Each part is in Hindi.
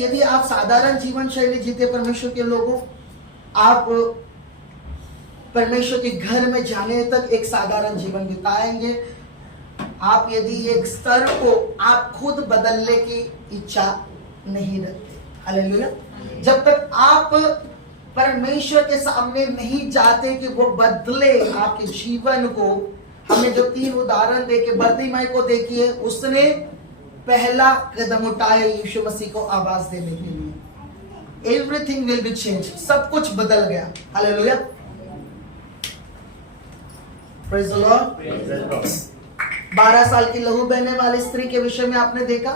यदि आप साधारण जीवन शैली जीते परमेश्वर के लोगों, आप परमेश्वर के घर में जाने तक एक साधारण जीवन बिताएंगे। आप यदि एक स्तर को आप खुद बदलने की इच्छा नहीं रखते, हालेलुया, जब तक आप परमेश्वर के सामने नहीं जाते कि वो बदले आपके जीवन को। हमें जो 3 उदाहरण देके बर्तिमाई को देखिए, उसने पहला कदम उठाया यीशु मसीह को आवाज देने के लिए। एवरीथिंग विल बी चेंज, सब कुछ बदल गया, हालेलुया, प्रेज द लॉर्ड। 12 साल की लहू बहने वाली स्त्री के विषय में आपने देखा,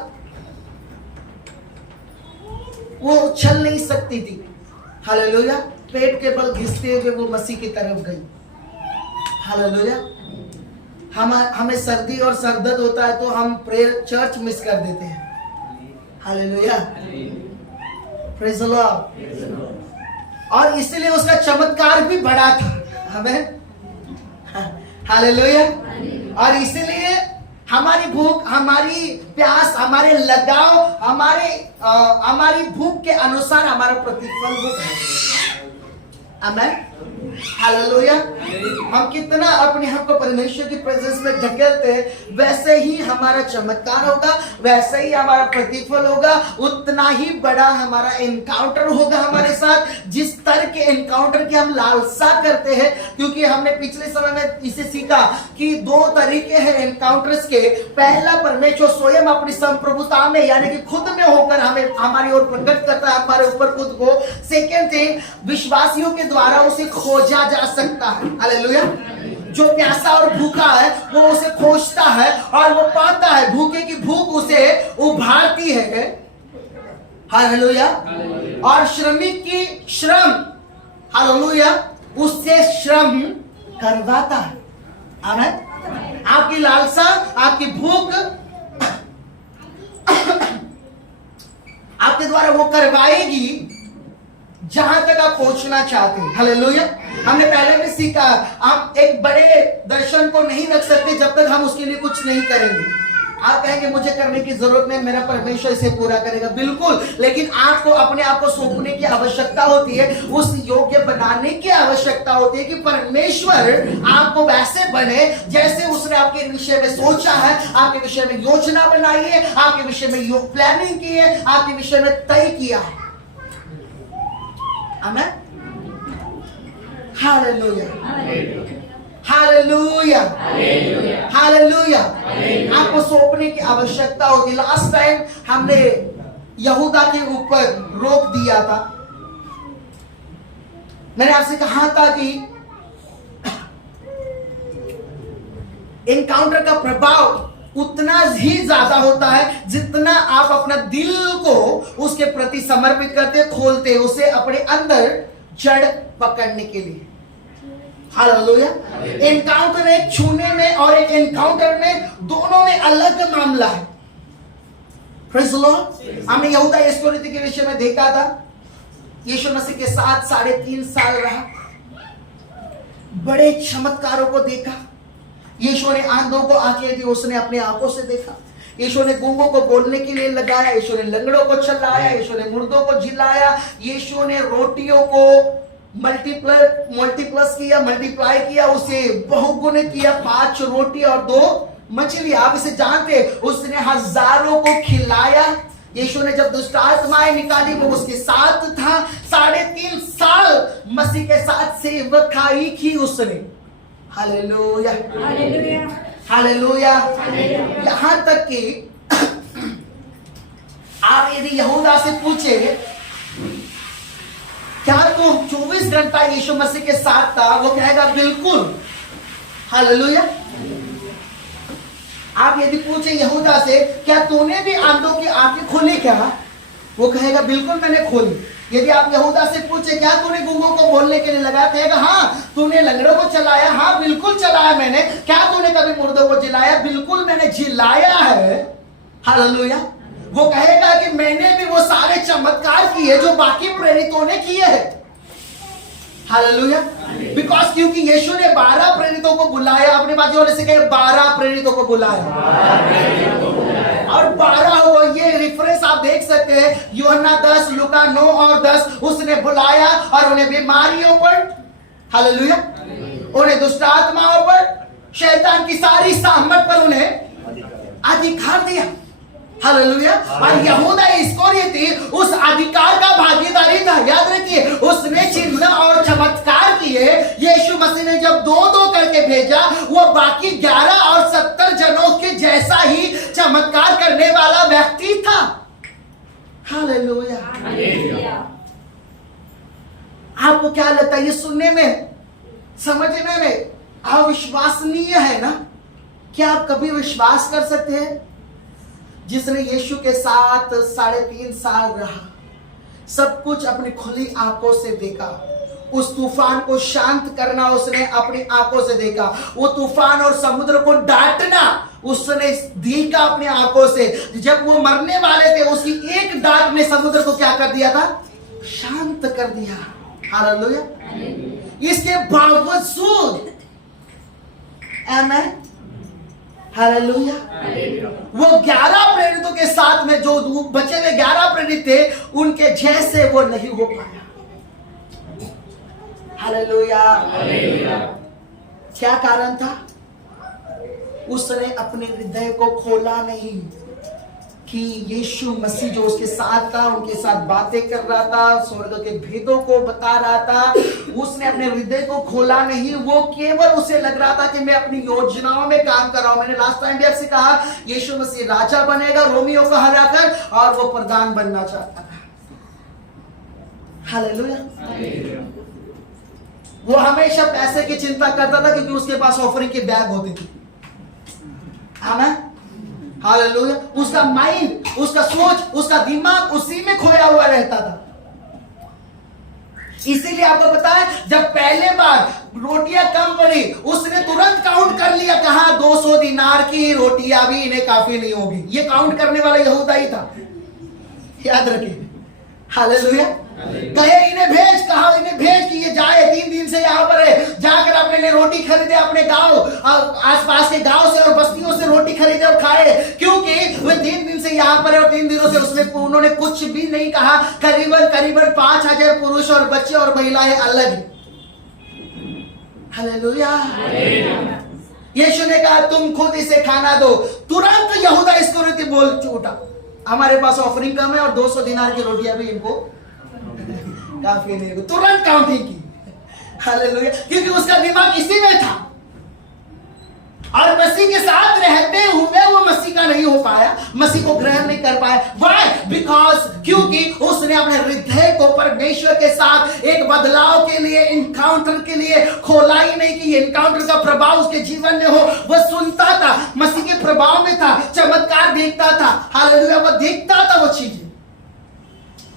वो चल नहीं सकती थी, हालेलुया, पेट के बल घिसते हुए वो मसीह की तरफ गई, हालेलुया। हमें सर्दी और सरदर्द होता है तो हम प्रेयर चर्च मिस कर देते हैं, हालेलुया, प्रेज द लॉर्ड। और इसलिए उसका चमत्कार भी बड़ा था, हमें, हालेलुया। और इसीलिए हमारी भूख, हमारी प्यास, हमारे लगाव, हमारी भूख के अनुसार हमारा प्रतिफल वो है, आमेन, हालेलुया। हम कितना अपने आप को परमेश्वर की प्रेजेंस में ढकेलते हैं, वैसे ही हमारा चमत्कार होगा, वैसे ही हमारा प्रतिफल होगा, उतना ही बड़ा हमारा एनकाउंटर होगा हमारे साथ, जिस तरह के एनकाउंटर की हम लालसा करते हैं। क्योंकि हमने पिछले समय में इसे सीखा कि 2 तरीके हैं एनकाउंटर्स के। पहला, परमेश्वर स्वयं अपनी संप्रभुता में यानी कि खुद में होकर हमें हमारी ओर प्रकट करता है, हमारे ऊपर खुद को। सेकेंड थिंग, विश्वासियों के द्वारा उसे खोजा जा सकता है, हालेलुया। जो प्यासा और भूखा है वो उसे खोजता है और वो पाता है, भूखे की भूख उसे उभारती है, हालेलुया। और श्रमिक की श्रम, हालेलुया, उससे श्रम करवाता है, आमेन। आपकी लालसा, आपकी भूख आपके द्वारा वो करवाएगी जहां तक आप पहुंचना चाहते हैं, हालेलुया। हमने पहले भी सीखा, आप एक बड़े दर्शन को नहीं रख सकते जब तक हम उसके लिए कुछ नहीं करेंगे। आप कहेंगे मुझे करने की जरूरत नहीं, मेरा परमेश्वर इसे पूरा करेगा, बिल्कुल, लेकिन आपको अपने आप को सौंपने की आवश्यकता होती है, उस योग्य बनाने की आवश्यकता होती है कि परमेश्वर आपको वैसे बने जैसे उसने आपके विषय में सोचा है, आपके विषय में योजना बनाई है, आपके विषय में प्लानिंग की है, आपके विषय में तय किया है, आमेन, हालेलुया, हालेलुया, हालेलुया। आपको सौंपने की आवश्यकता होती। लास्ट टाइम हमने यहूदा के ऊपर रोक दिया था। मैंने आपसे कहा था कि एनकाउंटर का प्रभाव उतना ही ज्यादा होता है जितना आप अपना दिल को उसके प्रति समर्पित करते, खोलते, उसे अपने अंदर जड़ पकड़ने के लिए, हालेलुया। एनकाउंटर एक छूने में और एक एनकाउंटर में, दोनों में अलग मामला है, प्रेज़ द लॉर्ड। हमने यहूदा इस्करियोती के विषय में देखा था, यीशु मसीह के साथ 3.5 साल रहा, बड़े चमत्कारों को देखा। यीशु ने आंधों को आंखें दी, उसने अपने आंखों से देखा। यीशु ने गूंगों को बोलने के लिए लगाया, यीशु ने लंगड़ों को चलाया, यीशु ने मुर्दों को जिलाया, यीशु ने रोटियों को मल्टीप्लाई किया, उसे बहुगुणित किया, 5 रोटी और 2 मछली, आप इसे जानते, उसने हजारों को खिलाया। यीशु ने जब दुष्ट आत्माएं निकाली वो उसके साथ था। 3.5 साल मसीह के साथ सेवकाई की उसने, हालेलुया, हालेलुया। यहां तक कि आप यदि यहूदा से पूछे क्या तू 24 घंटा यीशु मसीह के साथ था, वो कहेगा बिल्कुल, हालेलुया। आप यदि पूछे यहूदा से क्या तूने भी आंधों की आंखें खोली क्या, वो कहेगा बिल्कुल मैंने खोली। यदि आप यहूदा से पूछे क्या तूने गूंगों को बोलने के लिए लगाया, कहेगा हाँ। तूने लंगड़ों को चलाया, हाँ बिल्कुल चलाया मैंने। क्या तूने कभी मुर्दों को जिलाया, बिल्कुल मैंने जिलाया है, हालेलुया। वो कहेगा कि मैंने भी वो सारे चमत्कार किए जो बाकी प्रेरितों ने किए हैं, हालेलुया। बिकॉज क्योंकि यीशु ने 12 प्रेरितों को बुलाया, अपने बाजू वाले से कहे 12 प्रेरितों को बुलाया। और 12 हो। ये रेफरेंस आप देख सकते हैं, यूहन्ना 10, लूका 9 और 10। उसने बुलाया और उन्हें बीमारियों पर, हालेलुया, उन्हें दुष्ट आत्माओं पर, शैतान की सारी सामर्थ पर उन्हें अधिकार दिया, हालेलुया। और यहूदा इस्करियोती उस अधिकार का भागीदारी था। याद रखिए, उसने चिन्ह और चमत्कार किए। यीशु मसीह ने जब 2-2 करके भेजा, वो बाकी 11 और 70 जनों के जैसा ही चमत्कार करने वाला व्यक्ति था, हालेलुया। आपको क्या लगता है, ये सुनने में, समझने में अविश्वसनीय है ना? क्या आप कभी विश्वास कर सकते हैं? जिसने यीशु के साथ 3.5 साल रहा, सब कुछ अपनी खुली आंखों से देखा, उस तूफान को शांत करना उसने अपनी आंखों से देखा, वो तूफान और समुद्र को डांटना उसने देखा अपनी आंखों से। जब वो मरने वाले थे, उसकी एक डांट ने समुद्र को क्या कर दिया था? शांत कर दिया, हालेलुया। इसके बावजूद, आमीन, हालेलुया, वो 11 प्रेरितों के साथ में जो बचे हुए 11 प्रेरित थे, उनके जैसे वो नहीं हो पाया, हालेलुया। क्या कारण था? उसने अपने हृदय को खोला नहीं कि यीशु मसीह जो उसके साथ था, उनके साथ बातें कर रहा था, स्वर्ग के भेदों को बता रहा था, उसने अपने हृदय को खोला नहीं। वो केवल उसे लग रहा था कि मैं अपनी योजनाओं में काम कर रहा हूं। मैंने लास्ट टाइम भी आपसे कहा, यीशु मसीह राजा बनेगा रोमियो को हराकर, और वो प्रधान बनना चाहता था, हालेलुया। वो हमेशा पैसे की चिंता करता था, क्योंकि उसके पास ऑफरिंग की बैग होती थी, आमीन, हालेलुया। उसका माइंड, उसका सोच, उसका दिमाग उसी में खोया हुआ रहता था। इसीलिए आपको पता है, जब पहले बार रोटियां कम पड़ी, उसने तुरंत काउंट कर लिया, कहा 200 दिनार की रोटियां भी इन्हें काफी नहीं होगी। ये काउंट करने वाला यहूदा ही था, याद रखिए, हालेलुया। कहे इन्हें भेज, कहा इन्हें भेज कि ये जाए, 3 दिन से यहाँ पर है, जाकर अपने लिए रोटी खरीदे, अपने गांव आसपास के गांव से और बस्तियों से रोटी खरीदे और खाए, क्योंकि वे 3 दिन से यहाँ पर है और 3 दिनों से उन्होंने कुछ भी नहीं कहा। करीबन 5000 पुरुष और बच्चे और महिलाएं अलग, हालेलुया। यीशु ने कहा तुम खुद इसे खाना दो। तुरंत यहूदा इस्करियोती बोल उठा, हमारे पास ऑफरिंग कम है और 200 दिनार की रोटियां भी इनको काफी नहीं। तुरंत काउंटिंग की, हालेलुया, क्योंकि उसका दिमाग इसी में था। और मसीह के साथ रहते हुए वो मसीह का नहीं हो पाया, मसीह को ग्रहण नहीं कर पाया। Why? Because क्योंकि उसने अपने हृदय को परमेश्वर के साथ एक बदलाव के लिए, इनकाउंटर के लिए खोला ही नहीं कि इनकाउंटर का प्रभाव उसके जीवन में हो। वह सुनता था, मसीह के प्रभाव में था, चमत्कार देखता था, हालेलुया, वह देखता था वो चीजें,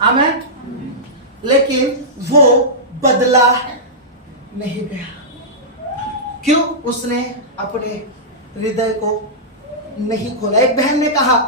आमीन, लेकिन वो बदला नहीं गया। क्यों? उसने अपने हृदय को नहीं खोला। एक बहन ने कहा,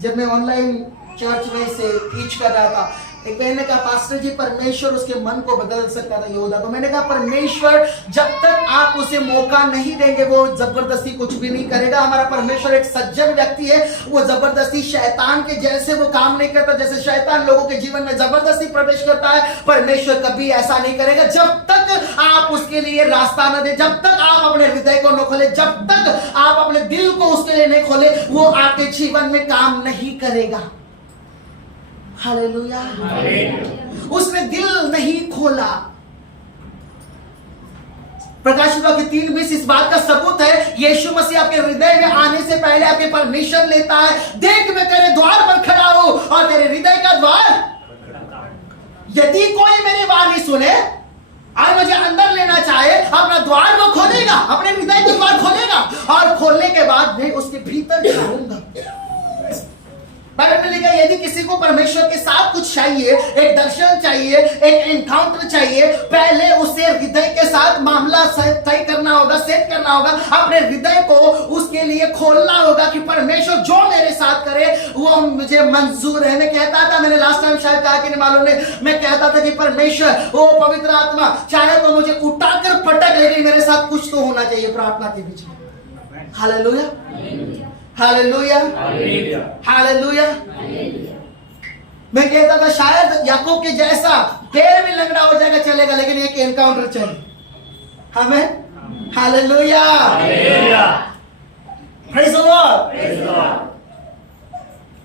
जब मैं ऑनलाइन चर्च में से टीच कर रहा था, एक बहन ने कहा पास्टर जी परमेश्वर उसके मन को बदल सकता था यहूदा को। मैंने कहा परमेश्वर जब तक आप उसे मौका नहीं देंगे वो जबरदस्ती कुछ भी नहीं करेगा। हमारा परमेश्वर एक सज्जन व्यक्ति है, वो जबरदस्ती शैतान के जैसे वो काम नहीं करता। जैसे शैतान लोगों के जीवन में जबरदस्ती प्रवेश करता है, परमेश्वर कभी ऐसा नहीं करेगा। जब तक आप उसके लिए रास्ता न दे, जब तक आप अपने हृदय को न खोले, जब तक आप अपने दिल को उसके लिए नहीं खोले, वो आपके जीवन में काम नहीं करेगा। हालेलुया। उसने दिल नहीं खोला। प्रकाशित वाक्य 3:20 इस बात का सबूत है। यीशु मसीह आपके हृदय में आने से पहले आपके परमिशन लेता है। देख मैं तेरे द्वार पर खड़ा हूं और तेरे हृदय का द्वार, यदि कोई मेरी वाणी सुने और मुझे अंदर लेना चाहे, अपना द्वार वो खोलेगा, अपने हृदय का द्वार खोलेगा, और खोलने के बाद मैं उसके भीतर जाऊंगा। बाइबल में लिखा है, यदि किसी को परमेश्वर के साथ कुछ चाहिए, एक दर्शन चाहिए, एक एनकाउंटर चाहिए, पहले उसे हृदय के साथ मामला तय करना होगा, सेट करना होगा। अपने हृदय को उसके लिए खोलना होगा कि परमेश्वर जो मेरे साथ करे वो मुझे मंजूर है। मैं कहता था, मैंने लास्ट टाइम शायद कहा कि नहीं मालूम नहीं, मैं कहता था कि परमेश्वर वो पवित्र आत्मा चाहे तो मुझे उठाकर पटक, लेकिन मेरे साथ कुछ तो होना चाहिए प्रार्थना के बीच में। हालेलुया। Hallelujah, hallelujah. मैं कहता था शायद याकूब के जैसा पैर भी लंगड़ा हो जाएगा चलेगा, लेकिन एक एनकाउंटर चले। हमें हालेलुया, प्रेज़ द लॉर्ड।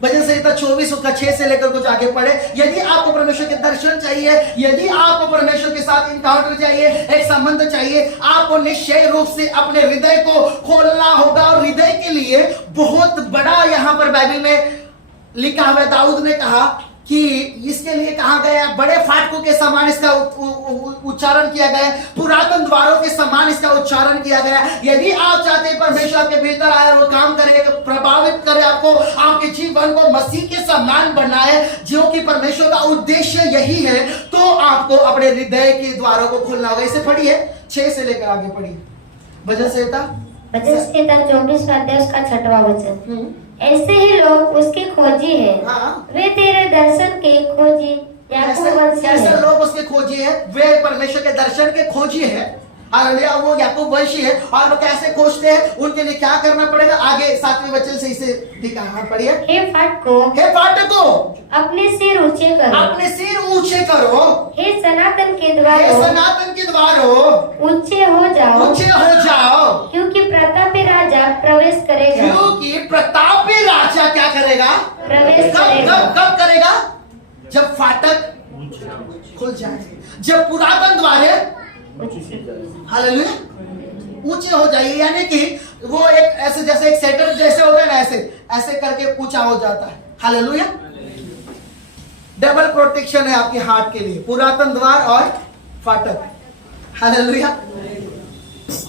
भजन संहिता 24 उसका 6 से लेकर कुछ आगे पढ़े। यदि आपको परमेश्वर के दर्शन चाहिए, यदि आपको परमेश्वर के साथ इनकाउंटर चाहिए, एक संबंध चाहिए, आपको निश्चय रूप से अपने हृदय को खोलना होगा। और हृदय के लिए बहुत बड़ा यहां पर बाइबल में लिखा हुआ है। दाऊद ने कहा कि इसके लिए कहा गया बड़े फाटकों के समान इसका उच्चारण किया गया, पुरातन द्वारों के समान इसका उच्चारण किया गया। यदि आप चाहते हैं परमेश्वर आपके भीतर आए और वो काम करे, प्रभावित करे आपको, आपके जीवन को मसीह के समान बनाए, जो कि परमेश्वर का उद्देश्य यही है, तो आपको अपने हृदय के द्वारों को खोलना होगा। इसे पढ़िए 6 से लेकर आगे पढ़िए। भजन संहिता 24 अध्याय उसका 6वां वचन। ऐसे ही लोग उसके खोजी है, वे तेरे दर्शन के खोजी याकूब वंशी है। ऐसे लोग उसके खोजी है, वे परमेश्वर के दर्शन के खोजी है। हालेलुया, वो याकूब वंशी है। और वो कैसे खोजते हैं, उनके लिए क्या करना पड़ेगा, आगे 7वें वचन से इसे दिखा पढ़िए। हे फाटको अपने सिर ऊंचे करो, अपने सिर ऊंचे करो। हे सनातन के द्वारों, हे सनातन के द्वारों ऊंचे हो जाओ, ऊंचे हो जाओ, क्योंकि प्रतापी राजा प्रवेश करेगा। क्योंकि प्रतापी राजा क्या करेगा, प्रवेश करेगा। कब करेगा, जब फाटक खुल जाए, जब पुरातन द्वारे हालेलुया ऊंचे हो जाइए। यानी कि वो एक ऐसे जैसे एक सेटर जैसे होता है ना, ऐसे ऐसे करके ऊंचा हो जाता है। हालेलुया, डबल प्रोटेक्शन है आपके हार्ट के लिए, पुरातन द्वार और फाटक। हालेलुया,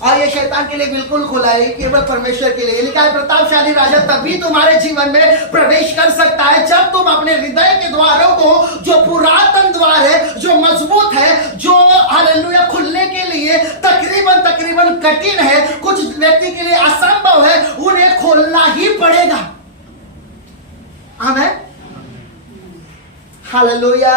और ये शैतान के लिए बिल्कुल खुला है, केवल परमेश्वर के लिए। लिखा है प्रतापशाली राजा तभी तुम्हारे जीवन में प्रवेश कर सकता है जब तुम अपने हृदय के द्वारों को, जो पुरातन द्वार है, जो मजबूत है, जो हालेलुया खुलने के लिए तकरीबन कठिन है, कुछ व्यक्ति के लिए असंभव है, उन्हें खोलना ही पड़ेगा। आमीन, हालेलुया,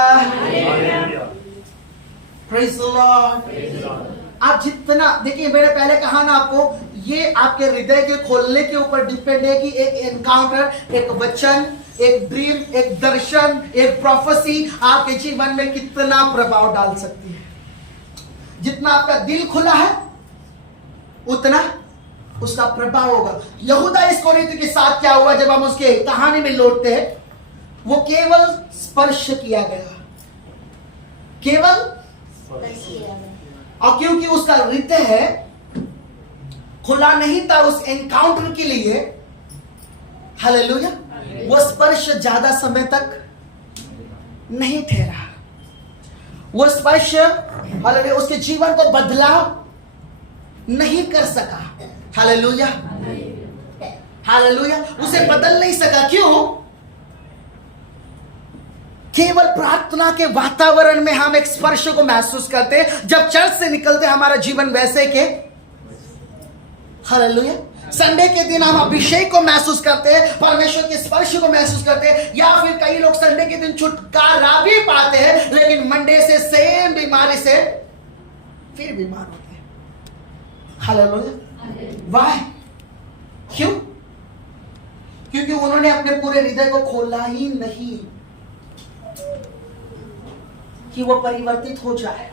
प्रेज़ द लॉर्ड। आप जितना देखिए, मैंने पहले कहा ना आपको, ये आपके हृदय के खोलने के ऊपर डिपेंड है कि एक एनकाउंटर, एक वचन, एक ड्रीम, एक दर्शन, एक प्रोफेसी आपके जीवन में कितना प्रभाव डाल सकती है। जितना आपका दिल खुला है उतना उसका प्रभाव होगा। यहूदा इस्करियोती के साथ क्या हुआ जब हम उसके कहानी में लौटते हैं, वो केवल स्पर्श किया गया, केवल, और क्योंकि उसका हृदय है खुला नहीं था उस एनकाउंटर के लिए, हालेलुया, वो स्पर्श ज्यादा समय तक नहीं ठहरा। वो स्पर्श हालेलुया उसके जीवन को बदलाव नहीं कर सका। हालेलुया, हालेलुया, उसे बदल नहीं सका। क्यों? केवल प्रार्थना के वातावरण में हम एक स्पर्श को महसूस करते हैं। जब चर्च से निकलते हमारा जीवन वैसे के, हालेलुया, संडे के दिन हम अभिषेक को महसूस करते हैं, परमेश्वर के स्पर्श को महसूस करते हैं। या फिर कई लोग संडे के दिन छुटकारा भी पाते हैं, लेकिन मंडे से सेम बीमारी से फिर बीमार होते हैं। हालेलुया, वाह, क्यों? क्योंकि उन्होंने अपने पूरे हृदय को खोला ही नहीं कि वो परिवर्तित हो जाए,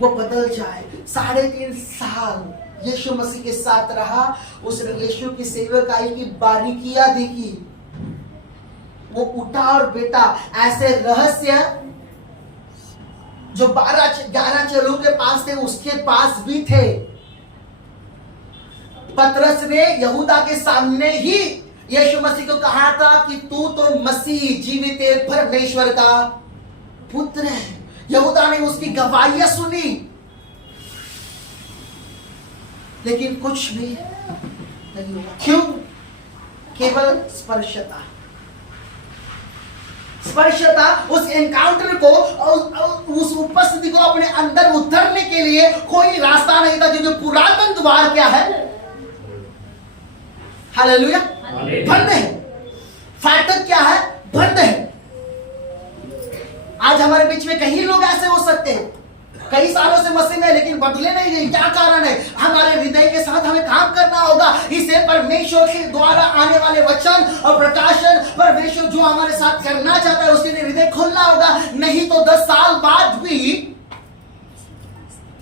वो बदल जाए। 3.5 साल यीशु मसीह के साथ रहा, उसने यीशु की सेवकाई की बारीकियां देखी, वो उठा और बेटा ऐसे रहस्य जो 11 चेलों के पास थे उसके पास भी थे। पतरस ने यहूदा के सामने ही यीशु मसीह को कहा था कि तू तो मसीह जीवित परमेश्वर का पुत्र है। यहूदा ने उसकी गवाहियां सुनी, लेकिन कुछ भी नहीं हुआ। क्यों? केवल स्पर्शता, स्पर्शता उस एनकाउंटर को, उस उपस्थिति को अपने अंदर उतरने के लिए कोई रास्ता नहीं था, क्योंकि पुरातन द्वार क्या है, हालेलुया, बंद है। फाटक क्या है, बंद है। आज हमारे बीच में कई लोग ऐसे हो सकते हैं, कई सालों से मसीह में, लेकिन बदले नहीं गई। क्या कारण है? हमारे हृदय के साथ हमें काम करना होगा। इसे परमेश्वर के द्वारा आने वाले वचन और प्रकाशन, परमेश्वर जो हमारे साथ करना चाहता है उसके लिए हृदय खोलना होगा। नहीं तो 10 साल बाद भी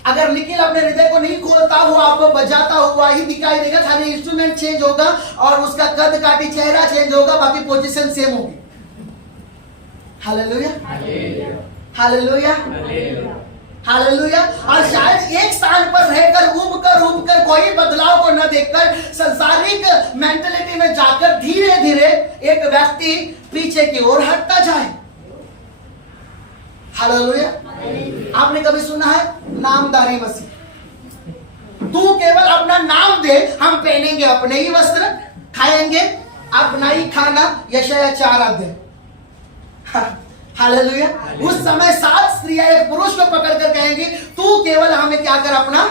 अगर निखिल अपने हृदय को नहीं खोलता, वो आपको बजाता हुआ ही दिखाई देगा। खाली इंस्ट्रूमेंट चेंज होगा और उसका कद काटी चेहरा चेंज होगा, बाकी पोजीशन सेम होगी। Hallelujah, hallelujah, hallelujah. और शायद एक स्थान पर रहकर उब कर कोई बदलाव को न देखकर संसारिक मेंटालिटी में जाकर धीरे धीरे एक व्यक्ति पीछे की ओर हटता जाए। हालेलुया। आपने कभी सुना है नामधारी मसीह? तू केवल अपना नाम दे, हम पहनेंगे अपने ही वस्त्र, खाएंगे अपना ही खाना। यशायाह 4 अध्याय। हालेलुया। उस समय 7 स्त्रियां एक पुरुष को पकड़कर कहेंगी, तू केवल हमें क्या कर, अपना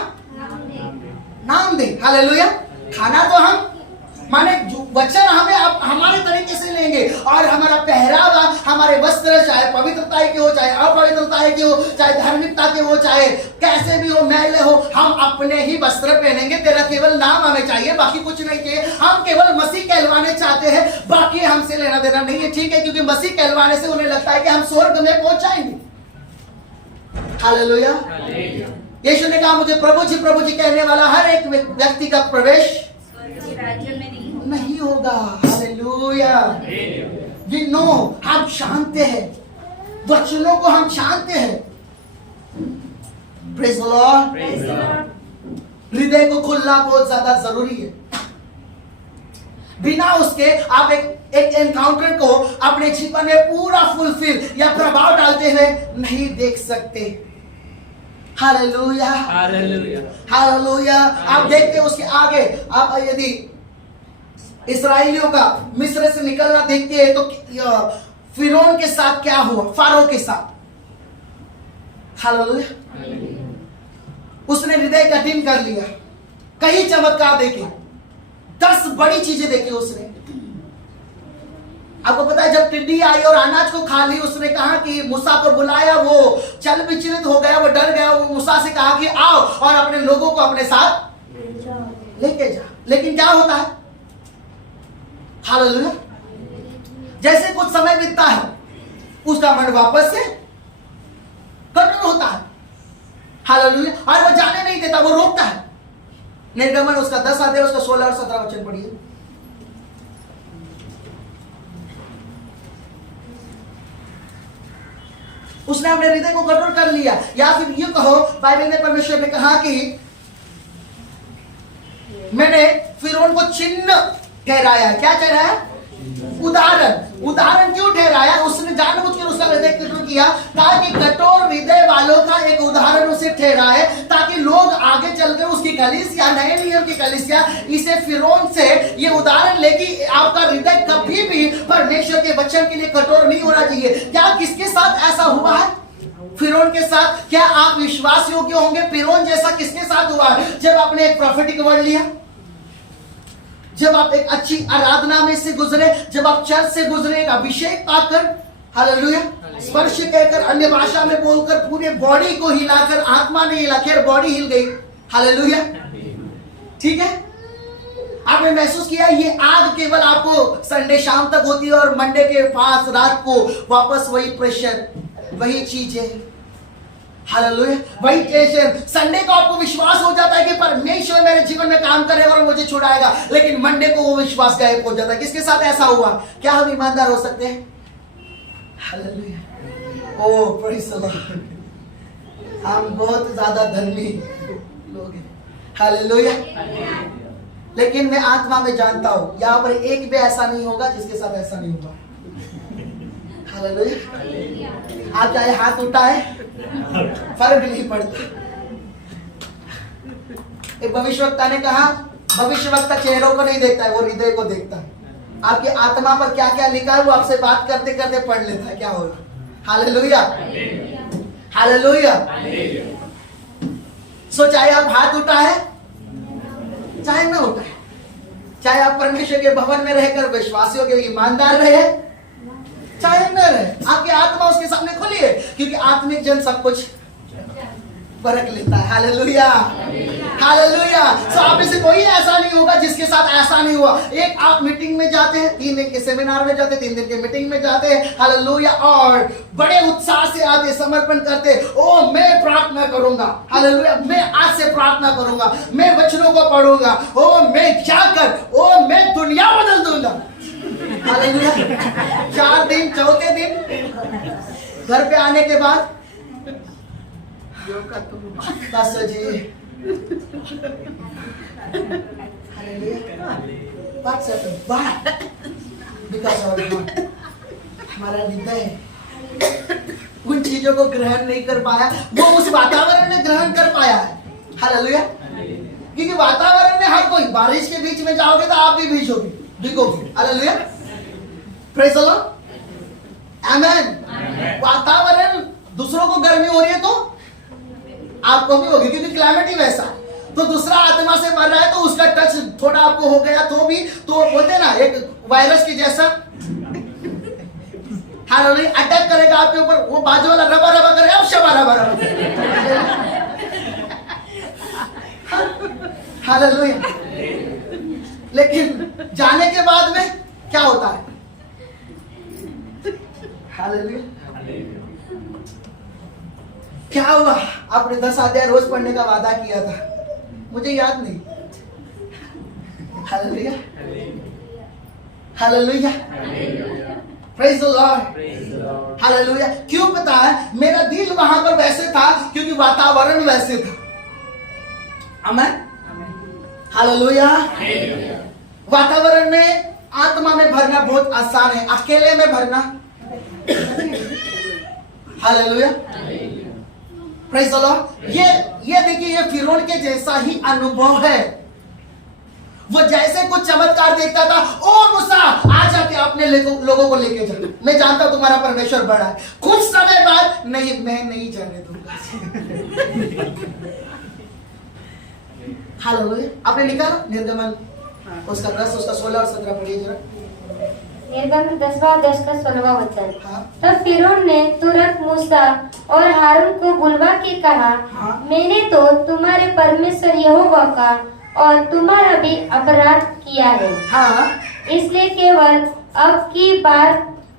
नाम दे। हालेलुया। खाना तो हम माने वचन हमें हमारे तरीके से लेंगे, और हमारा पहरावा, हमारे वस्त्र, चाहे पवित्रता के हो, चाहे अपवित्रता के हो, चाहे धार्मिकता के हो, चाहे कैसे भी हो, मैले हो, हम अपने ही वस्त्र पहनेंगे। तेरा केवल नाम हमें चाहिए, बाकी कुछ नहीं चाहिए। हम केवल मसीह कहलवाने चाहते हैं, बाकी हमसे लेना देना नहीं है। ठीक है, क्योंकि मसीह कहलवाने से उन्हें लगता है कि हम स्वर्ग में पहुंच जाएंगे। हालेलुया। यीशु ने कहा, मुझे प्रभु जी कहने वाला हर एक व्यक्ति का प्रवेश नहीं होगा। हालेलुया। वी नो, हम जानते हैं, वचनों को हम जानते हैं। Praise the Lord. हृदय को खुलना बहुत ज्यादा जरूरी है। बिना उसके आप एक एनकाउंटर को अपने जीवन में पूरा फुलफिल या प्रभाव डालते हुए नहीं देख सकते। Hallelujah, hallelujah, hallelujah. आप देखते उसके आगे, आप यदि इस्राएलियों का मिस्र से निकलना देखते हैं तो फिरौन के साथ क्या हुआ, फारो के साथ। हालेलुया। उसने हृदय कठिन कर लिया, कई चमत्कार देखे, 10 बड़ी चीजें देखी उसने। आपको पता है, जब टिड्डी आई और अनाज को खा ली, उसने कहा कि मूसा को बुलाया, वो चल विचलित हो गया, वो डर गया। वो मूसा से कहा कि आओ और अपने लोगों को अपने साथ लेके जा। लेकिन क्या होता है? हालेलुया। जैसे कुछ समय बीतता है, उसका मन वापस से कठोर होता है। हालेलुया। और वो जाने नहीं देता, वो रोकता है। निर्गमन उसका 10 अध्याय, उसका 16 और 17 वचन पढ़िए। उसने अपने हृदय को कठोर कर लिया, या फिर यूं कहो, बाइबल में परमेश्वर ने कहा कि मैंने फिरौन को चिन्ह ठहराया। क्या ठहराया? उदाहरण क्यों ठहराया? उसने जानबूझकर उसका हृदय कठोर किया, ताकि कठोर हृदय वालों का एक उदाहरण उसे ठहराए, ताकि लोग आगे चलकर उसकी कलीसिया, नए नियम की कलीसिया, इसे फिरौन से ये उदाहरण ले कि आपका हृदय कभी भी परमेश्वर के वचन के लिए कठोर नहीं होना चाहिए। क्या किसके साथ ऐसा हुआ है? फिरौन के साथ। क्या आप विश्वास योग्य होंगे? फिरौन जैसा किसके साथ हुआ है? जब आपने एक प्रोफेटिक वर्ड लिया, जब आप एक अच्छी आराधना में से गुजरे, जब आप चर्च से गुजरे, एक अभिषेक पाकर, हालेलुया, स्पर्श कहकर, अन्य भाषा में बोलकर, पूरे बॉडी को हिलाकर, आत्मा ने हिला कर बॉडी हिल गई। हालेलुया। ठीक है, आपने महसूस किया ये आग केवल आपको संडे शाम तक होती है और मंडे के पास रात को वापस वही प्रेशर, वही चीजें। हालेलुया। वही टेंशन। संडे को आपको विश्वास हो जाता है कि परमेश्वर मेरे जीवन में काम करेगा और मुझे छुड़ाएगा, लेकिन मंडे को वो विश्वास गायब हो जाता है। किसके साथ ऐसा हुआ? क्या हम ईमानदार हो सकते हैं? Hallelujah. Oh praise the Lord. हम बहुत ज्यादा धर्मी लोग हैं। हालेलुया। लेकिन मैं आत्मा में जानता हूं, यहां पर एक भी ऐसा नहीं होगा जिसके साथ ऐसा नहीं हुआ। हालेलुया। आप चाहे हाथ उठाए, फर्क नहीं पड़ता। एक भविष्यवक्ता ने कहा, भविष्यवक्ता चेहरों को नहीं देखता है, वो हृदय को देखता है। आपकी आत्मा पर क्या क्या लिखा है वो आपसे बात करते करते पढ़ लेता है। क्या होगा? Hallelujah, hallelujah. सो चाहे आप हाथ उठाए, चाहे ना उठाए, चाहे आप परमेश्वर के भवन में रहकर विश्वासियों के ईमानदार रहे, चाहे न रहे, आपकी आत्मा उसके सामने खुली है, क्योंकि आत्मिक जन सब कुछ परख लेता है। Hallelujah, hallelujah. सो आप में से कोई ऐसा नहीं होगा जिसके साथ ऐसा नहीं हुआ। एक आप मीटिंग में जाते हैं, 3 दिन के सेमिनार में जाते हैं, 3 दिन के मीटिंग में जाते हैं, हालेलुया, और बड़े उत्साह से आते, समर्पण करते, ओ मैं प्रार्थना करूंगा, हालेलुया, मैं आज से प्रार्थना करूंगा, मैं वचनों को पढ़ूंगा, ओ मैं क्या कर, ओ मैं दुनिया बदल दूंगा, हालेलुया। 4 दिन, चौथे दिन घर पे आने के बाद पास्टर जी, हमारा हृदय उन चीजों को ग्रहण नहीं कर पाया, वो उस वातावरण में ग्रहण कर पाया है। हालेलुया। क्योंकि वातावरण में हर कोई, बारिश के बीच में जाओगे तो आप भी भीगोगे। हालेलुया, प्रेज़ द लॉर्ड, आमेन। वातावरण, दूसरों को गर्मी हो रही है तो आपको भी होगी, क्योंकि क्लाइमेट ही वैसा है। तो दूसरा आत्मा से मर रहा है तो उसका टच थोड़ा आपको हो गया तो भी, तो बोलते ना एक वायरस के जैसा, हालेलुया, अटैक करेगा आपके ऊपर, वो बाजू वाला रबा रबा करेगा, अब शबा रबा रबा, हालेलुया। लेकिन जाने के बाद में क्या होता है? हालेलुया। क्या हुआ? आपने 10 अध्याय रोज पढ़ने का वादा किया था, मुझे याद नहीं। Hallelujah, hallelujah, praise the Lord, hallelujah. क्यों पता है? मेरा दिल वहां पर वैसे था क्योंकि वातावरण वैसे था। आमेन, हालेलुया। वातावरण में आत्मा में भरना बहुत आसान है, अकेले में भरना, हालेलुया, प्रेज़ द लॉर्ड। ये देखिए, ये फिरौन के जैसा ही अनुभव है। वो जैसे कुछ चमत्कार देखता था, ओ मूसा आ जाके अपने लोगों को लेके जा, मैं जानता हूं तुम्हारा परमेश्वर बड़ा है। कुछ समय बाद, नहीं मैं नहीं जाने दूंगा। हालेलुया। आपने निकाला निर्गमन उसका 10, उसका 16 और 17 पढ़िए जरा। निर्गमन 10वां अध्याय का 16वां वचन। हाँ। तब फिरौन ने तुरंत मूसा और हारून को बुलवा के कहा, हाँ। मैंने तो तुम्हारे परमेश्वर यहोवा का और तुम्हारा भी अपराध किया है, हाँ। इसलिए केवल अब की बार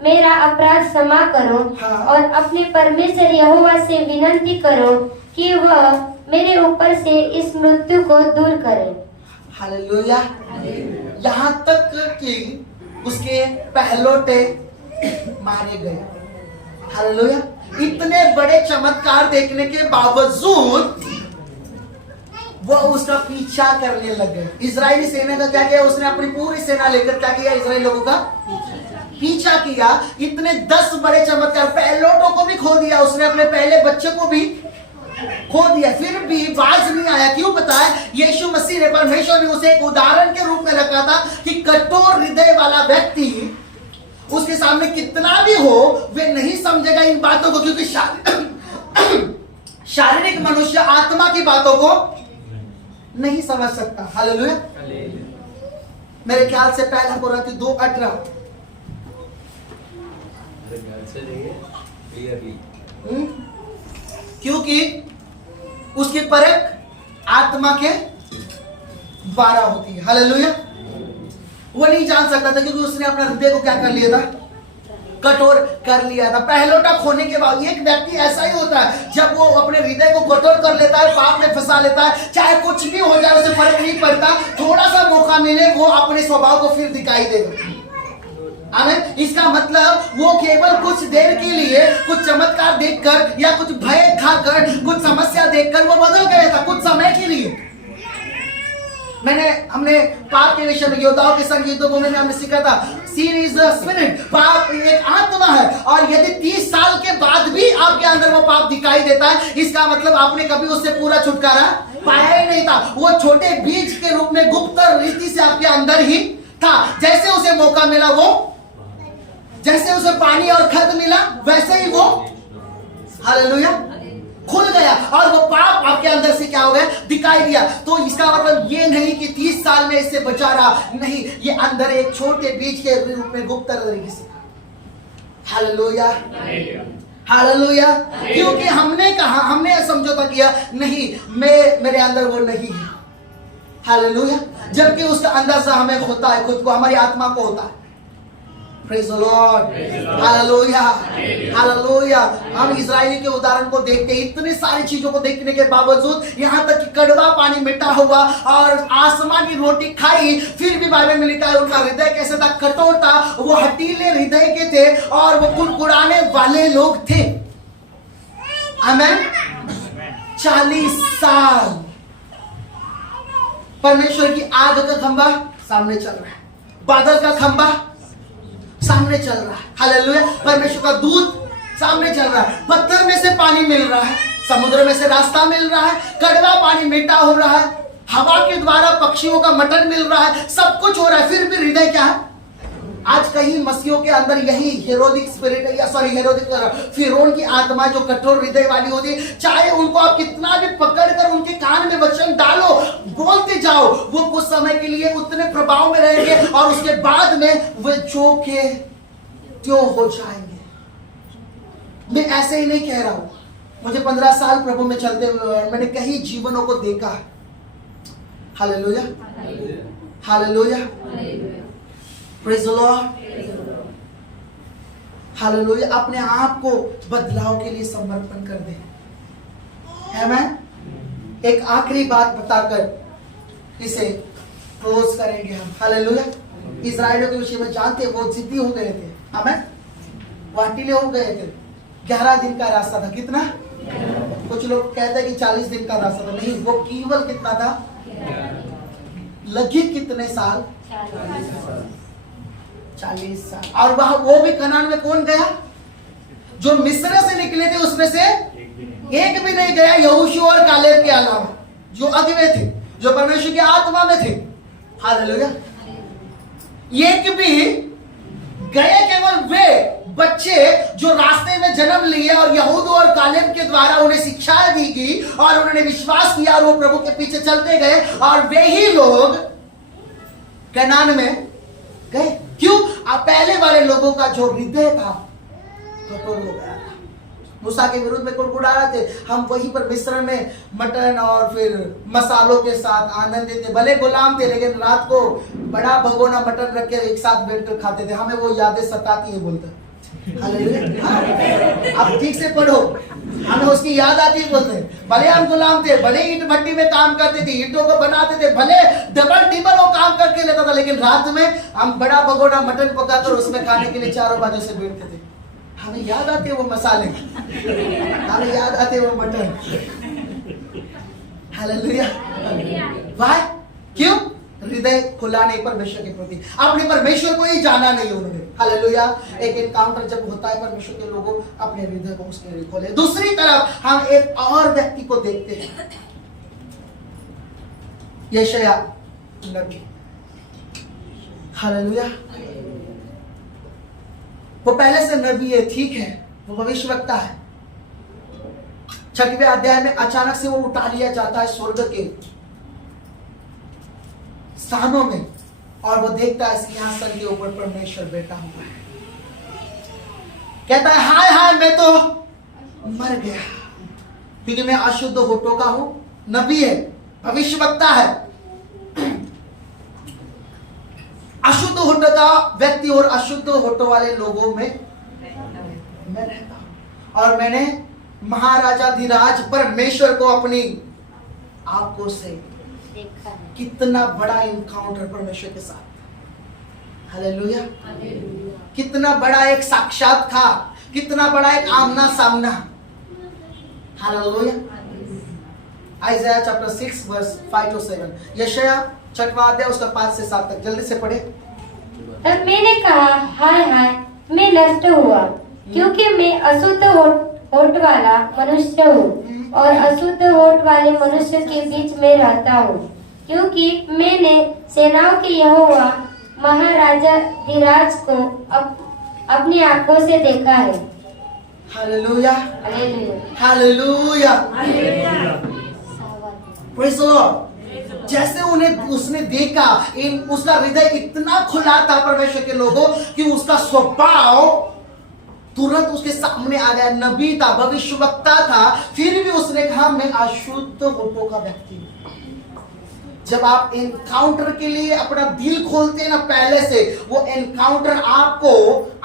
मेरा अपराध क्षमा करो, हाँ। और अपने परमेश्वर यहोवा से विनती करो कि वह मेरे ऊपर से इस मृत्यु को दूर करे। हालेलुया। यहाँ तक कि उसके पहलौठे मारे गए। हालेलुया। इतने बड़े चमत्कार देखने के बावजूद वो उसका पीछा करने लग गए। इजरायली सेना का क्या किया? उसने अपनी पूरी सेना लेकर क्या किया? इजरायली लोगों का पीछा किया। इतने 10 बड़े चमत्कार, पहलौठों को भी खो दिया उसने, अपने पहले बच्चे को भी खो दिया, फिर भी बाज नहीं आया। क्यों पता है? यीशु मसीह ने, परमेश्वर ने उसे एक उदाहरण के रूप में रखा था कि कठोर हृदय वाला व्यक्ति उसके सामने कितना भी हो, वे नहीं समझेगा इन बातों को, क्योंकि शारीरिक मनुष्य आत्मा की बातों को नहीं समझ सकता। हालेलुया। मेरे ख्याल से पहला कुरिन्थी 2:18। क्योंकि उसकी परख आत्मा के द्वारा होती है। हालेलुया। वो नहीं जान सकता था क्योंकि उसने अपना हृदय को क्या कर लिया था? कठोर कर लिया था। पहलौठा खोने के बाद एक व्यक्ति ऐसा ही होता है, जब वो अपने हृदय को कठोर कर लेता है, पाप में फंसा लेता है, चाहे कुछ भी हो जाए उसे फर्क नहीं पड़ता, थोड़ा सा मौका मिले वो अपने स्वभाव को फिर दिखाई देगा। आमीन। इसका मतलब वो केवल कुछ देर के लिए कुछ चमत्कार देखकर या कुछ भय खाकर, कुछ समस्या देखकर वो बदल गया था, कुछ समय के लिए। हमने पाप के विषय में योद्धाओं के संग युद्धों में हमने सीखा था, sin is the spirit, पाप एक आत्मा है, और यदि 30 साल के बाद भी आपके अंदर वो पाप दिखाई देता है, इसका मतलब आपने कभी उससे पूरा छुटकारा पाया ही नहीं था। वो छोटे बीज के रूप में गुप्त रीति से आपके अंदर ही था। जैसे उसे मौका मिला, वो जैसे उसे पानी और खत मिला, वैसे ही वो हालेलुया खुल गया और वो पाप आपके अंदर से क्या हो गया? दिखाई दिया। तो इसका मतलब ये नहीं कि 30 साल में इससे बचा रहा, नहीं, ये अंदर एक छोटे बीज के रूप में गुप्त तरीके से। हालेलुया। हालेलुया। क्योंकि हमने कहा, हमने समझौता किया नहीं, मैं मेरे अंदर वो नहीं है। हालेलुया। जबकि उसका अंदाजा हमें होता है, खुद को, हमारी आत्मा को होता है। Praise the Lord, hallelujah, hallelujah. हम इजराइली के उदाहरण को देखते हैं, इतनी सारी चीजों को देखने के बावजूद, यहाँ तक कि कड़वा पानी मीठा हुआ और आसमानी रोटी खाई, फिर भी बाइबल में लिखा है उनका हृदय कैसे था, कठोर था, वो हटीले हृदय के थे और वो कुड़कुड़ाने वाले लोग थे। आमीन। 40 साल परमेश्वर की आग का खंभा सामने चल रहा है, बादल का खंभा सामने चल रहा है। हालेलुया। परमेश्वर का दूत सामने चल रहा है, पत्थर में से पानी मिल रहा है, समुद्र में से रास्ता मिल रहा है, कड़वा पानी मीठा हो रहा है, हवा के द्वारा पक्षियों का मटन मिल रहा है, सब कुछ हो रहा है, फिर भी हृदय क्या है? आज कहीं मसीहों के अंदर यही हेरोदिक स्पिरिट है, या सॉरी हेरोदिक फिरौन की आत्मा जो कठोर हृदय वाली होती है, चाहे उनको आप कितना भी पकड़कर उनके कान में वचन डालो, बोलते जाओ, वो कुछ समय के लिए उतने प्रभाव में रहेंगे और उसके बाद में वे जो के त्यों हो जाएंगे। मैं ऐसे ही नहीं कह रहा हूं, मुझे 15 साल प्रभु में चलते हुए मैंने कई जीवनों को देखा है। Hallelujah, hallelujah, praise the Lord, hallelujah. अपने आप को बदलाव के लिए समर्पण कर दे। आमीन। एक आखिरी बात बताकर इसे क्लोज करेंगे हम। हालेलुया। इजराइलियों के विषय में जानते हैं, वो जिद्दी हो गए थे। आमीन। वाटिले हो गए थे। 11 दिन का रास्ता था। कितना? कुछ लोग कहते हैं कि 40 दिन का रास्ता था। नहीं, वो केवल कितना था? लगे कितने साल? 40 साल। और वह वो भी कनान में कौन गया? जो मिस्र से निकले थे उसमें से एक भी नहीं गया, यहोशू और कालेब के अलावा, जो अगवे थे, जो परमेश्वर की आत्मा में थे। हालेलुया। एक भी गए केवल वे बच्चे जो रास्ते में जन्म लिए और यहूद और कालेब के द्वारा उन्हें शिक्षा दी गई और उन्होंने विश्वास किया और वो प्रभु के पीछे चलते गए, और वे ही लोग कनान में गए। क्यों? पहले वाले लोगों का जो हृदय था कठोर हो गया था, मूसा के विरुद्ध में कुड़कुड़ा रहे थे। हम वहीं पर मिस्र में मटन और फिर मसालों के साथ आनंदित थे, भले गुलाम थे, लेकिन रात को बड़ा भगोना मटन रख के एक साथ बैठकर खाते थे। हमें वो यादें सताती है, बोलते हालेलुया। आप ठीक से पढ़ो, हमें उसकी याद आती है, बोलते भले हम गुलाम थे, भले ईंट भट्टी में काम करते थे, ईंटों को बनाते थे, भले डबल टिबल वो काम करके लेता था, लेकिन रात में हम बड़ा भगोना मटन पकाकर उसमें खाने के लिए चारों बाजू से बैठते थे। हमें याद आते वो मसाले, हमें याद आते वो मटन। हालेलुया। वाह, क्यों? हृदय खुला नहीं परमेश्वर के प्रति, अपने परमेश्वर को ही जाना नहीं उन्होंने। हालेलुया। एक एनकाउंटर जब होता है परमेश्वर के लोगों अपने हृदय को उसके लिए खोले। दूसरी तरफ हम एक और व्यक्ति को देखते हैं, यशायाह नबी। हालेलुया। वो पहले से नबी है, ठीक है, वो भविष्यवक्ता है। 6वें अध्याय में अचानक से वो उठा लिया जाता है स्वर्ग के स्थानों में, और वो देखता है सिंहासन के ऊपर परमेश्वर बैठा हुआ है। कहता है हाय हाय, मैं तो मर गया, क्योंकि मैं अशुद्ध होठों का हूं। नबी है, भविष्यवक्ता है, अशुद्ध होठों का व्यक्ति और अशुद्ध होठों वाले लोगों में मैं रहता हूं, और मैंने महाराजा धीराज परमेश्वर को अपनी आंखों से देखा है। कितना बड़ा इनकाउंटर परमेश्वर के साथ। हालेलुया। कितना बड़ा एक साक्षात्कार, कितना बड़ा एक आमना सामना। Hallelujah. Isaiah chapter 6 verse 5 to 7। यशायाह 6वां अध्याय उसका 5 से 7 तक, जल्दी से पढ़े। तब मैंने कहा हाय हाय, मैं नष्ट हुआ, क्योंकि मैं अशुद्ध होठ वाला मनुष्य हूँ और अशुद्ध होठ वाले मनुष्य के बीच में रहता हूँ, क्योंकि मैंने सेनाओं के यहोवा महाराजा धीराज को अपनी आंखों से देखा है। Hallelujah, hallelujah, hallelujah, praise the Lord. जैसे उन्हें उसने देखा, उसका हृदय इतना खुला था परमेश्वर के लोगों कि उसका स्वभाव तुरंत उसके सामने आ गया, नबी था, भविष्यवक्ता था, फिर भी उसने कहा मैं अशुद्ध होठों का व्यक्ति हूं। जब आप एनकाउंटर के लिए अपना दिल खोलते हैं ना, पहले से वो एनकाउंटर आपको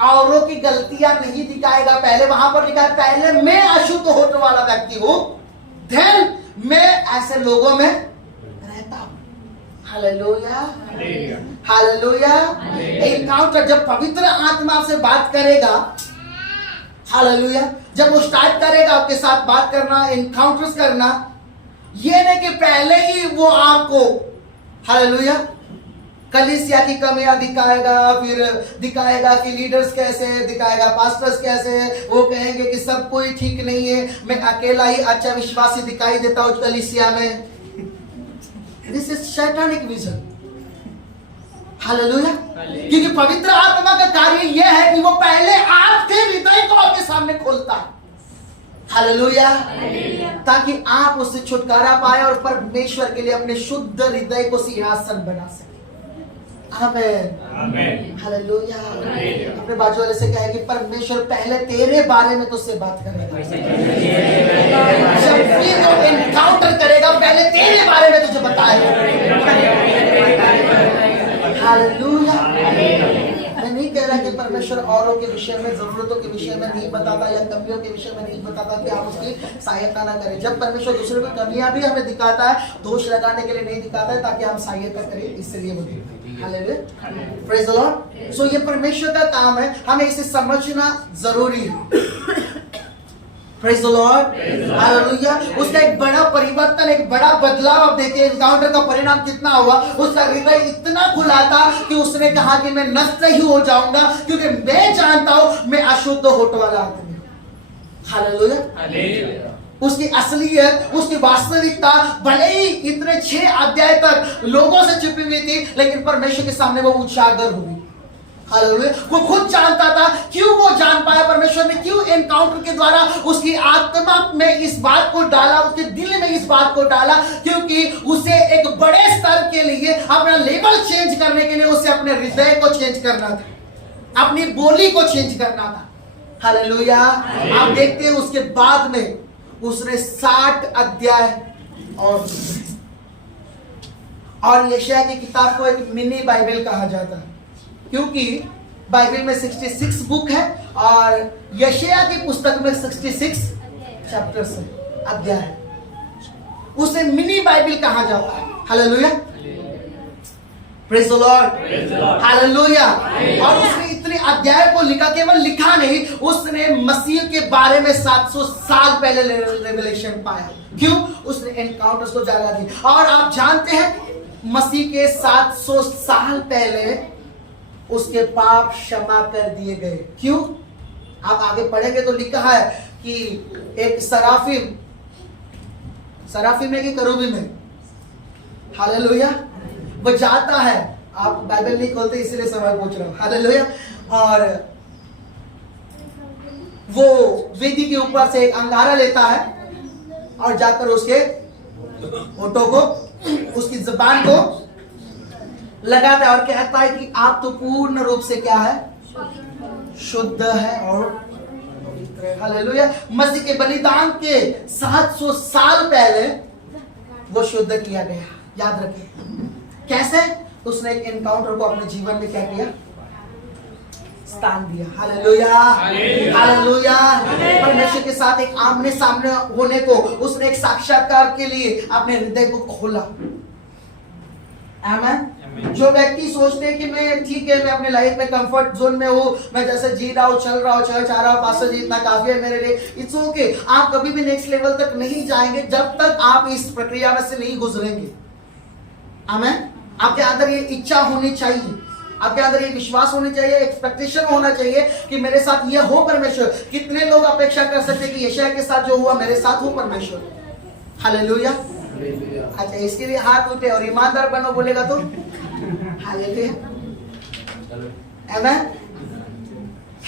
औरों की गलतियां नहीं दिखाएगा, पहले वहां पर लिखा है पहले मैं अशुद्ध होठ वाला व्यक्ति हूं, देन मैं ऐसे लोगों में रहता हूं। Hallelujah, hallelujah. एनकाउंटर जब पवित्र आत्मा से बात करेगा, हालेलुया, जब वो स्टार्ट करेगा आपके साथ बात करना, एनकाउंटर्स करना, ये नहीं कि पहले ही वो आपको, हालेलुया, कलीसिया की कमियां दिखाएगा, फिर दिखाएगा कि लीडर्स कैसे, दिखाएगा पास्टर्स कैसे, वो कहेंगे कि सब कोई ठीक नहीं है, मैं अकेला ही अच्छा विश्वासी दिखाई देता हूं कलीसिया में। दिस इज शैतानिक विजन। हालेलुया। क्योंकि पवित्र आत्मा का कार्य यह है कि वो पहले आपके हृदय को आपके सामने खोलता है। हालेलुया। ताकि आप उससे छुटकारा पाए और परमेश्वर के लिए अपने शुद्ध हृदय को सिंहासन बना सके। आमीन, हालेलुया। अपने बाजू वाले से कहे कि परमेश्वर पहले तेरे बारे में तुझसे बात करेगा, जब भी वो एनकाउंटर करेगा पहले तेरे बारे में तुझे बताएगा। हालेलुया। मैं नहीं कह रहा कि परमेश्वर औरों के विषय में, जरूरतों के विषय में नहीं बताता या कमियों के विषय में नहीं बताता कि आप उसकी सहायता ना करें। जब परमेश्वर दूसरे की कमियां भी हमें दिखाता है, दोष लगाने के लिए नहीं दिखाता है, ताकि हम सहायता करें, इसलिए वो दिखाता है। Hallelujah, praise the Lord. So ये परमेश्वर का काम है, हमें इसे समझना जरूरी है। Praise the Lord, hallelujah. उसका एक बड़ा परिवर्तन, एक बड़ा बदलाव आप देखिए, एनकाउंटर का परिणाम कितना हुआ। उसका हृदय इतना खुला था कि उसने कहा कि मैं नष्ट ही हो जाऊंगा, क्योंकि मैं जानता हूं मैं अशुद्ध होठ वाला आदमी हूं। हालेलुया। उसकी असलियत, उसकी वास्तविकता भले ही इतने 6 अध्याय तक लोगों से छुपी हुई थी, लेकिन परमेश्वर के सामने वो उजागर हुई। हालेलुया। वो खुद जानता था। क्यों वो जान पाया? परमेश्वर ने क्यों एनकाउंटर के द्वारा उसकी आत्मा में इस बात को डाला, उसके दिल में इस बात को डाला, क्योंकि उसे एक बड़े स्तर के लिए अपना लेवल चेंज करने के लिए उसे अपने हृदय को चेंज करना था, अपनी बोली को चेंज करना था। हालेलुया। आप देखते हैं उसके बाद में उसने 60 अध्याय और यशायाह की किताब को एक मिनी बाइबल कहा जाता है, क्योंकि बाइबल में 66 बुक है और यशायाह की पुस्तक में 66 चैप्टर्स है, अध्याय। उसे मिनी बाइबल कहा जाता है। Hallelujah, praise the Lord, hallelujah. और उसने इतने अध्याय को लिखा, केवल लिखा नहीं, उसने मसीह के बारे में 700 साल पहले रेवलेशन पाया। क्यों? उसने एनकाउंटर्स को जागा दी। और आप जानते हैं मसीह के 700 साल पहले उसके पाप क्षमा कर दिए गए। क्यों? आप आगे पढ़ेंगे तो लिखा है कि एक सराफिम में कि करूबी में, हालेलुया, वो जाता है। आप बाइबल नहीं खोलते इसीलिए सवाल पूछ रहा हूं। हालेलुया। और वो वेदी के ऊपर से एक अंगारा लेता है और जाकर उसके होठों को, उसकी जुबान को लगाता है और कहता है कि आप तो पूर्ण रूप से क्या है? शुद्ध है और पवित्र है। हालेलुया। मसीह के बलिदान के 700 साल पहले वो शुद्ध किया गया। याद रखिए कैसे? उसने एक एनकाउंटर को अपने जीवन में क्या किया? स्थान दिया। Hallelujah, hallelujah. परमेश्वर के साथ एक आमने सामने होने को, उसने एक साक्षात्कार के लिए अपने हृदय को खोला। आमीन। जो व्यक्ति सोचते हैं कि मैं ठीक है, मैं अपने लाइफ में कंफर्ट जोन में हूँ, मैं जैसे जी रहा हूँ, चल रहा हूँ, चर्च आ रहा हूँ, पास्टर जी इतना काफी है मेरे लिए, इट्स ओके। आप कभी भी नेक्स्ट लेवल तक नहीं जाएंगे जब तक आप इस प्रक्रिया में से नहीं गुजरेंगे। आमीन। आपके अंदर ये इच्छा होनी चाहिए, आपके अंदर ये विश्वास होनी चाहिए, एक्सपेक्टेशन होना चाहिए कि मेरे साथ ये हो परमेश्वर। कितने लोग अपेक्षा कर सकते हैं कि यशायाह के साथ जो हुआ मेरे साथ हो परमेश्वर? हालेलुया। अच्छा, इसके लिए हाथ उठे और ईमानदार बनो बोलेगा तो हालेलुया, आमीन,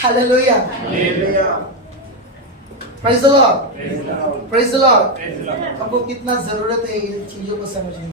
hallelujah, praise the Lord, praise the Lord. हमको कितना जरूरत है इन चीजों को समझने।